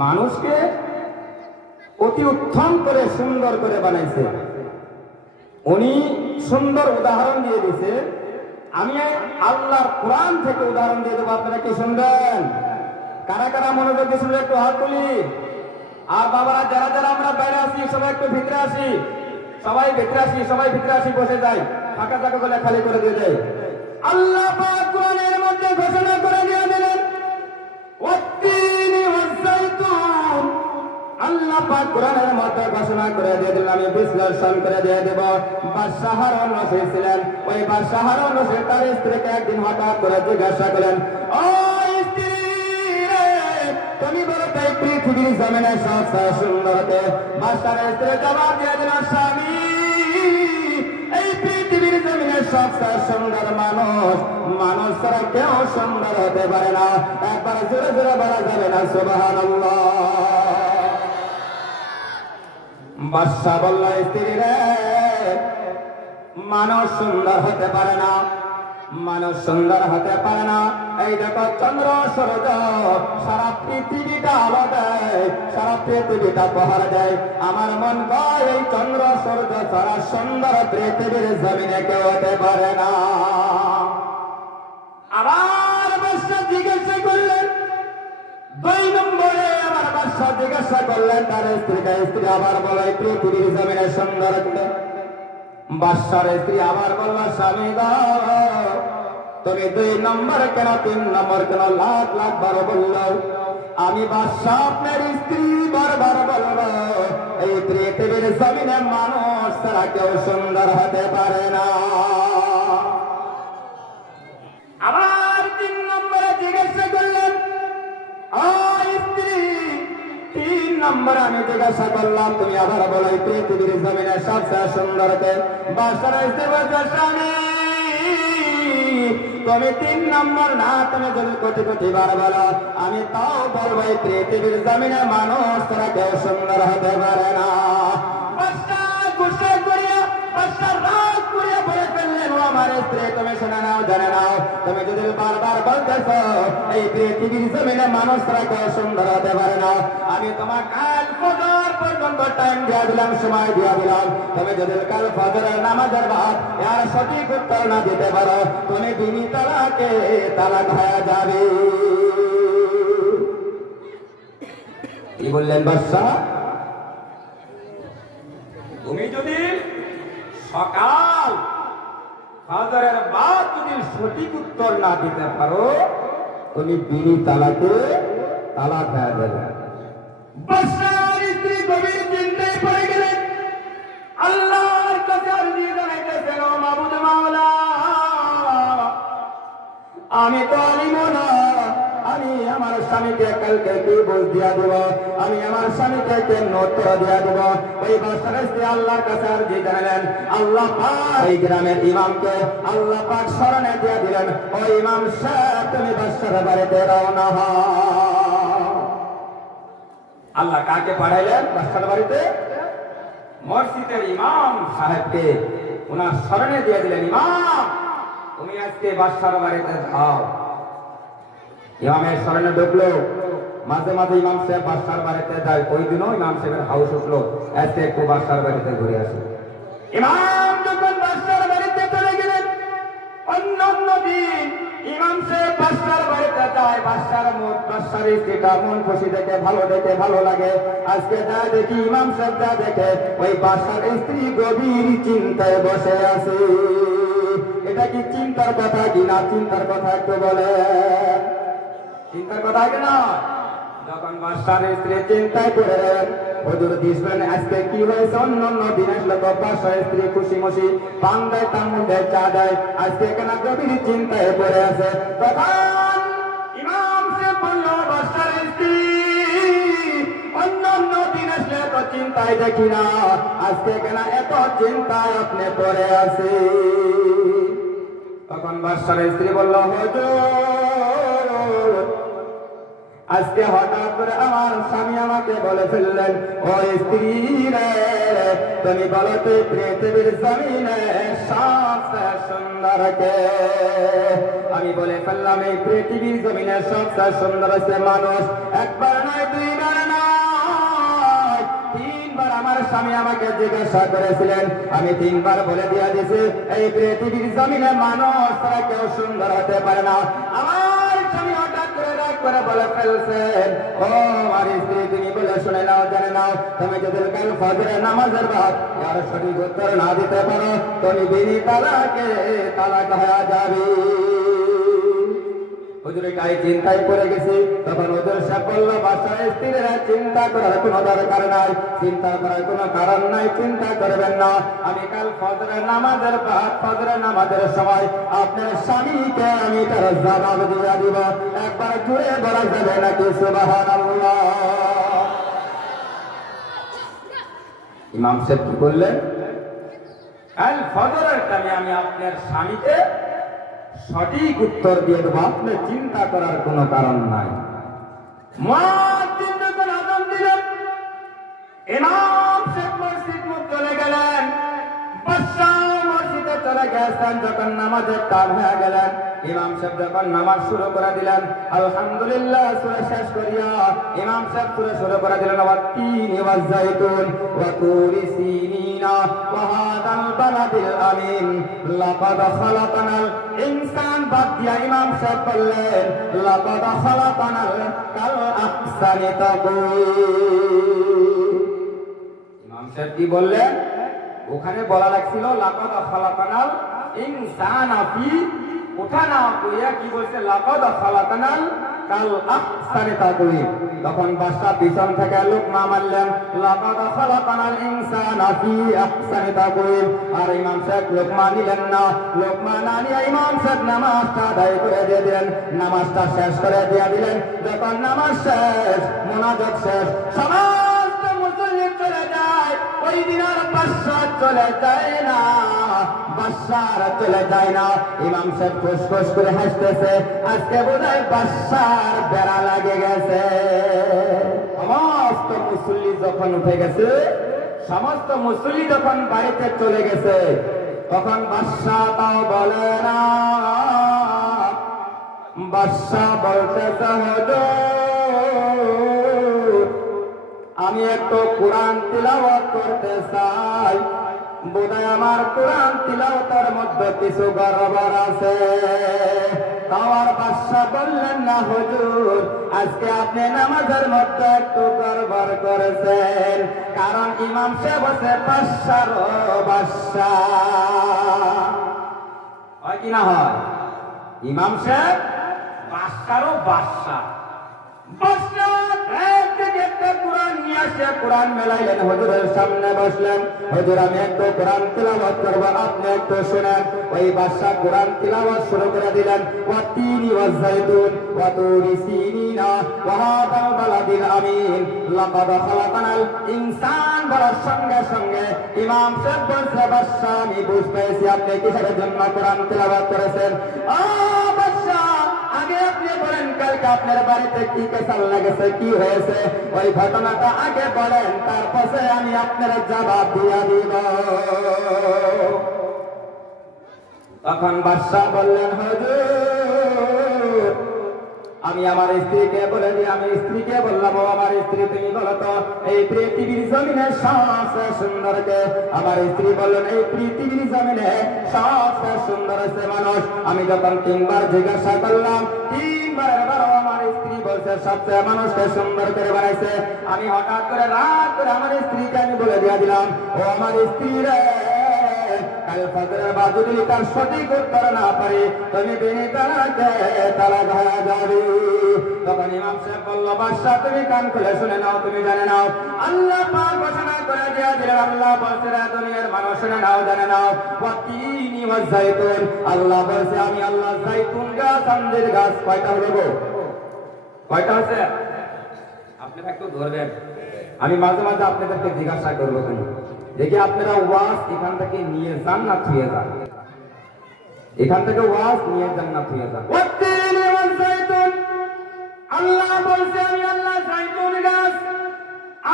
মানুষকে অতি উত্তম করে সুন্দর করে বানাইছে। উনি সুন্দর উদাহরণ দিয়ে দিছে। আমি আল্লাহর কোরআন থেকে উদাহরণ দিয়ে দেবো, আপনারা কি শুনবেন? কারা কারা মনোযোগ দিয়ে শুনবে একটু হাত তুলি। আর বাবারা যারা যারা আমরা বাইরে আসি সবাই একটু ভিতরে আসি, সবাই ভিতরে আসি, সবাই ভিতরে আসি, বসে যাই, ফাঁকা ফাঁকা করে খালি করে দিয়ে দেয়। আল্লাহ পাক কোরআনের মধ্যে ঘোষণা করে দিয়ে দিলেন, ওয়াত্তিনি ওয়াজ্জাইতুন। আল্লাহ পাক কোরআনের মধ্যে ঘোষণা করে দিয়ে দিলেন, আমি বিশ্লেষণ করে দিয়ে দেব। বাদশাহ হারুন রশিদ ছিলেন, ওই বাদশাহ হারুন রশিদ তার স্ত্রীকে একদিন হঠাৎ করে জিজ্ঞাসা করলেন, ও স্ত্রী রে, তুমি বলো তাই পৃথিবীর জমিনে সবচেয়ে সুন্দর কে? বাদশাহের স্ত্রী জবাব দিয়ে দিল, স্বামী, এই পৃথিবীর জমিনে সবচেয়ে সুন্দর মানুষ, মানুষ ছাড়া কেউ সুন্দর হতে পারে না। একবার জোরে জোরে বলা যাবে না সুবহানাল্লাহ? বাদশা বলল, স্ত্রী রে, মানুষ সুন্দর হতে পারে না, মানুষ সুন্দর হতে পারে না। এই দেখো চন্দ্র সূর্য সারা পৃথিবীটা আলো দেয়, সারা পৃথিবীটা প্রহার দেয়। আমার মন কয় এই চন্দ্র সূর্য সারা সুন্দর পৃথিবীর জমিনে কেউ হতে পারে না। আবার বাদশা জিজ্ঞাসা করলেন, 2 নম্বরে আমার বাদশা জিজ্ঞাসা করলেন তার স্ত্রীকে, স্ত্রী আবার বলে পৃথিবীর জমিনে সুন্দর কে? বাদশার স্ত্রী আবার বলল, স্বামী গো, তুমি 2 নম্বর কেন 3 নম্বর কেন লাখ লাখ বার বলল? আমি বাদশা আপনার স্ত্রী বারবার বলব, এই পৃথিবীর জমিনে মানুষ ছাড়া কেউ সুন্দর হতে পারে না। আবার 3 নম্বরে জিজ্ঞাসা করলেন, ও স্ত্রী, 3 নম্বরে আমি জিজ্ঞাসা করলাম, তুমি আবার বলো এই পৃথিবীর জমিনে সবচেয়ে সুন্দর কে? বাদশার স্ত্রী বলছে, স্বামী, তুমি 3 নম্বর না, তুমি যদি কোটি কোটি বার বলো আমি তাও বলবো এই পৃথিবীর জমিনে মানুষ ছাড়া কেউ সুন্দর হতে পারে না। বাদশা গুসা করিয়া, বাদশা রাগ করিয়া বলে ফেললেন, ও আমার স্ত্রী, তুমি শুনে নাও, জেনে নাও, তুমি যদি বারবার বলতেছ এই পৃথিবীর জমিনে মানুষ ছাড়া কেউ সুন্দর হতে পারে না, আমি তোমার কাল ফজর পর্যন্ত টাইম দিয়া দিলাম, সময় দিয়া দিলাম। তুমি যদি কাল ফজরের নামাজের বাদ এর সঠিক উত্তর না দিতে পারো, তুমি বিনি তালাকে তালাক হয়ে যাবে। কি বললেন বাদশা? তুমি যদি সকাল ফজরের বাদ যদি সঠিক উত্তর না দিতে পারো, তুমি বিনি তালাকে তালাক হয়ে যাবে। বাদশার স্ত্রী গভীর চিন্তায় পড়ে গেলেন, আল্লাহর কাছে আরজি জানাইতেছেন, ও মাবুদ মাওলা, আমি তো আলিম না, আমি আমার স্বামীকে কালকে কি বুঝ দিয়া দেব, আমি আমার স্বামীকে কেন উত্তর দিয়া দেব? ওই বাদশার স্ত্রী আল্লাহর কাছে আরজি জানালেন। আল্লাহ পাক এই গ্রামের ইমামকে আল্লাহ পাক স্মরণে দিয়া দিলেন, ও ইমাম সাহেব, তুমি বাদশার বাড়িতে রওনা হও। আল্লাহ কাকে পাঠাইলেন বাদশার বাড়িতে? মসজিদের ইমাম সাহেবকে ওনার স্মরণে দিয়ে দিলেন, ইমাম, তুমি আজকে বাদশার বাড়িতে যাও। ইমামের স্মরণে ঢুকলো। মাঝে মাঝে ইমাম সাহেব বাদশার বাড়িতে যায়। ওই দিনও ইমাম সাহেবের হাউস উঠলো, আজকে একটু বাদশার বাড়িতে ঘুরে আসে। ইমাম যখন বাদশার বাড়িতে চলে গেলেন, অন্য দিন ইমাম সাহেব বাদশার বাড়িতে যায়, বাদশার স্ত্রীটা মন খুশি দেখে, ভালো লাগে। আজকে যা দেখি ইমাম সাহেব যা দেখে, ওই বাদশার স্ত্রী গভীর চিন্তায় বসে আছে। এটা কি চিন্তার কথা কি না? চিন্তার কথা একটু বলে, চিন্তার কথা কি না? যখন বাদশার স্ত্রী চিন্তায় পড়লেন, হুজুর দিবেন আজকে কি হয়েছে? অন্য দিন আসলে তো বাদশার স্ত্রী খুশি মুশি পান দেয়, তামুল দেয়, চা দেয়, আজকে কেন গভীর চিন্তায় পড়ে আছে। তখন ইমাম সাহেব বলল, বাদশার স্ত্রী, অন্য দিন আসলে তো চিন্তায় দেখি না, আজকে কেন এত চিন্তায় আপনি পড়ে আছে? তখন বাদশার স্ত্রী বলল, হুজুর, আজকে হঠাৎ করে আমার স্বামী আমাকে বলে ফেললেন, ও স্ত্রী রে, তুমি বলো তো পৃথিবীর জমিনে সবচেয়ে সুন্দর কে? আমি বলে ফেললাম, এই পৃথিবীর জমিনে সবচেয়ে সুন্দর হচ্ছে মানুষ। একবার নয়, 2 বার স্বামী আমাকে জিজ্ঞাসা করেছিলেন, আমি 3 বার বলে দিয়ে দিয়েছি এই পৃথিবীর জমিনে মানুষ তারা কেউ সুন্দর হতে পারে না। আমার স্বামী হঠাৎ করে রাগ করে বলে ফেলছেন, ও আমার স্ত্রী, তুমি বলে শুনে নাও, জেনে নাও, তুমি যদি কাল ফজরের নামাজের বাদ আর সঠিক উত্তর না দিতে পারো, তুমি বিনি তালাকে তালাক হয়ে যাবে। হুজুর এটাই চিন্তায় পড়ে গেছি। তখন হুজুর সাহেব বলল, বাসার স্ত্রীরা চিন্তা করার কোনো দরকার নাই, চিন্তা করার কোনো কারণ নাই, চিন্তা করবেন না। আমি কাল ফজরের নামাজের বাদ ফজরের নামাজের সময় আপনার স্বামীকে আমি তার জবাব দিয়ে দিব। একবার জুড়ে বলা যাবে নাকি সুবহানাল্লাহ? ইমাম সাহেব কি বললেন? কাল ফজরের টাইমে আমি আপনার স্বামীকে সঠিক উত্তর দিয়ে দেবো, আপনি চিন্তা করার কোনো কারণ নাই। মুয়াজ্জিন যখন আযান দিলেন, ইমাম সাহেব মসজিদ চলে গেলেন, বাদশাহ মসজিদে চলে গেছেন। যখন নামাজের টাইম হয়ে গেলেন, ইমাম সাহেব যখন নামাজ শুরু করে দিলেন, আলহামদুলিল্লাহ সূরা শেষ করিয়া ইমাম সাহেব সূরা শুরু করে দিলেন, ওয়াত-তিনি ওয়াজ-যাইতুন ওয়া তুরি সিনিনা ওয়া হাদাল বালাদিল আমিন লাকাদ খালাকানাল ইনসান। বাদ দিয়া ইমাম সাহেব বললেন, লাকাদ খালাকানাল কাল আহসানি তাকওয়ীম। ইমাম সাহেব কি বললেন? ওখানে বলা লাগছিল লাকাদ খালাকানাল ইনসানা ফি, ওঠা না কইয়া কি বলছে, লাকাদ খালাকানাল কাল আহসানি তাকওয়ীম। তখন বাদশা পিছন থেকে লোকমা মারলেন, লাকাদ খালাকানাল ইনসানা ফি আহসানি তাকওয়ীম। আর ইমাম সাহেব লোকমা নিলেন না। লোকমা না নিয়ে ইমাম সাহেব নামাজটা আদায় করে দিয়ে দিলেন, নামাজটা শেষ করে দিয়ে দিলেন। যখন নামাজ শেষ, মুনাজাত শেষ, সমস্ত মুসল্লি চলে যায়, ওই দিন আর বাদশা চলে যায় না, বাদশার চলে যায় না। ইমাম সাহেব খুশখুশ করে হাসতেছে, আজকে বোধহয় বাদশার বেড়া লাগে গেছে। সমস্ত মুসল্লি যখন উঠে গেছে, সমস্ত মুসল্লি যখন বাড়িতে চলে গেছে, তখন বাদশা তাও বলে না। বাদশা বলতেছে, হুজুর আমি একটু কোরআন তিলাওয়াত করতে চাই, বোধহয় আমার কোরআন তিলাওয়াতের মধ্যে কিছু গড়বড় আছে। আমার বাদশা বললেন, না হুজুর, আজকে আপনি নামাজের মধ্যে একটু গড়বড় করেছেন, কারণ ইমাম সাহেব হচ্ছে বাদশারও বাদশা। হয় কি না হয়? ইমাম সাহেব বাদশারও বাদশা। বাদশা একটা কোরআন নিয়ে আসে, কোরআন মেলাইলেন, হুজুরের সামনে বসলেন। হুজুর আমি একটু কোরআন তিলাওয়াত করব, আপনি একটু শুনেন। ওই বাদশা কোরআন তিলাওয়াত শুরু করে দিলেন, ওয়াত-তিনি ওয়াজ-যাইতুন ওয়া তুরি সিনিনা ওয়া হাদাল বালাদিল আমিন লাকাদ খালাকানাল ইনসান। বলার সঙ্গে সঙ্গে ইমাম সাহেব বলছে, বাদশা আমি বুঝতে পেরেছি আপনি কিসের জন্য কোরআন তিলাওয়াত করেছেন। বাদশা, আগে আপনি বলেন কালকে আপনার বাড়িতে কি কেসাল লাগেছে, কি হয়েছে, ওই ঘটনাটা আগে বলেন, তারপরে আমি আপনার জবাব দিয়া দিব। তখন বাদশাহ বললেন, হুজুর আমি আমার স্ত্রীকে বলে দিই। আমি স্ত্রীকে বললাম, ও আমার স্ত্রী তুমি বলো তো এই পৃথিবীর জমিনে সবচেয়ে সুন্দর কে? আমার স্ত্রী বললেন, এই পৃথিবীর জমিনে সবচেয়ে সুন্দর হচ্ছে মানুষ। আমি যখন 3 বার জিজ্ঞাসা করলাম, 3 বারের বারও আমার স্ত্রী বলছে সবচেয়ে মানুষকে সুন্দর করে বানাইছে। আমি হঠাৎ করে রাত করে আমার স্ত্রীকে আমি বলে দিয়ে দিলাম, ও আমার স্ত্রী রে, কাল ফজরের বাদ যদি তার সঠিক উত্তর না পারি, তুমি বিনি তালাকে তালাক হয়ে যাবে। তখন ইমাম সাহেব বলল, বাদশা তুমি কান খুলে শুনে নাও, তুমি জানে নাও, আল্লাহ পাক ঘোষণা করে দিয়ে দিলেন, আল্লাহ বলছে দুনিয়ার মানুষ শুনে নাও, জানে নাও, ওয়াত-তিনি ওয়াজ-যাইতুন, আল্লাহ বলছে আমি আল্লাহ যাইতুন গাছ, আঞ্জির গাছ। কয়টা হলো গো? কয়টা আছে? আপনারা একটু ধরবেন, আমি মাঝে মাঝে আপনাদেরকে জিজ্ঞাসা করবো, দেখি আপনারা ওয়াজ এখান থেকে নিয়ে যান না থুয়ে যান? এখান থেকে ওয়াজ নিয়ে যান না থুয়ে যান? ওয়াত-তিনি ওয়াজ-যাইতুন, আল্লাহ বলছে আমি আল্লাহ যাইতুন গাছ,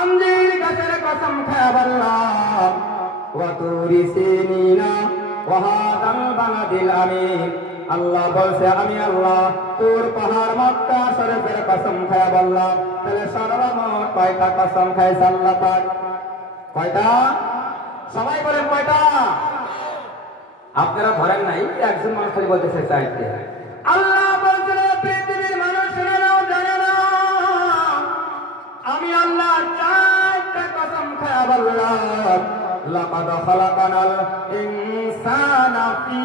আঞ্জির গাছের কসম খেয়ে বললাম, ওয়া তুরি সিনিনা ওয়া হাদাল বালাদিল আমিন, আল্লাহ বলছে আমি আল্লাহ তুর পাহাড় মক্কা শরীফের কসম খেয়ে বললাম। তাহলে সর্বমোট কয়টা কসম খাইছে আল্লাহ পাক? কয়টা? সবাই বলেন কয়টা? আপনারা ধরেন নাই, একজন মানুষ খালি বলতেছে চারটে। আল্লাহ বলছেন পৃথিবীর মানুষ শুনে নাও, জানে না আমি আল্লাহ চারটা কসম খায়া বললাম, লাকাদ খালাকানাল ইনসানা ফি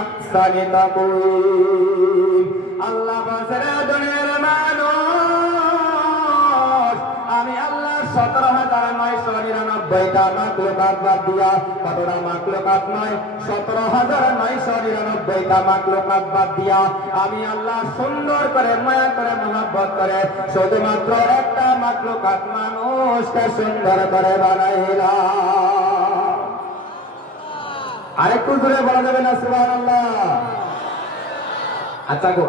আহসানি তাকওয়িম। আল্লাহ বলছেন দুনিয়ার মানুষ আমি আল্লাহ 17,999টা মাখলুকাত বাদ দিয়া, কতটা মাখলুকাত নয়, 17,999টা মাখলুকাত বাদ দিয়া আমি আল্লাহ সুন্দর করে মায়া করে মহব্বত করে শুধুমাত্র একটা মাখলুকাত মানুষকে সুন্দর করে বানাইলাম। আরেকটু জোরে বলা যাবে না সুবহানাল্লাহ? আচ্ছা গো।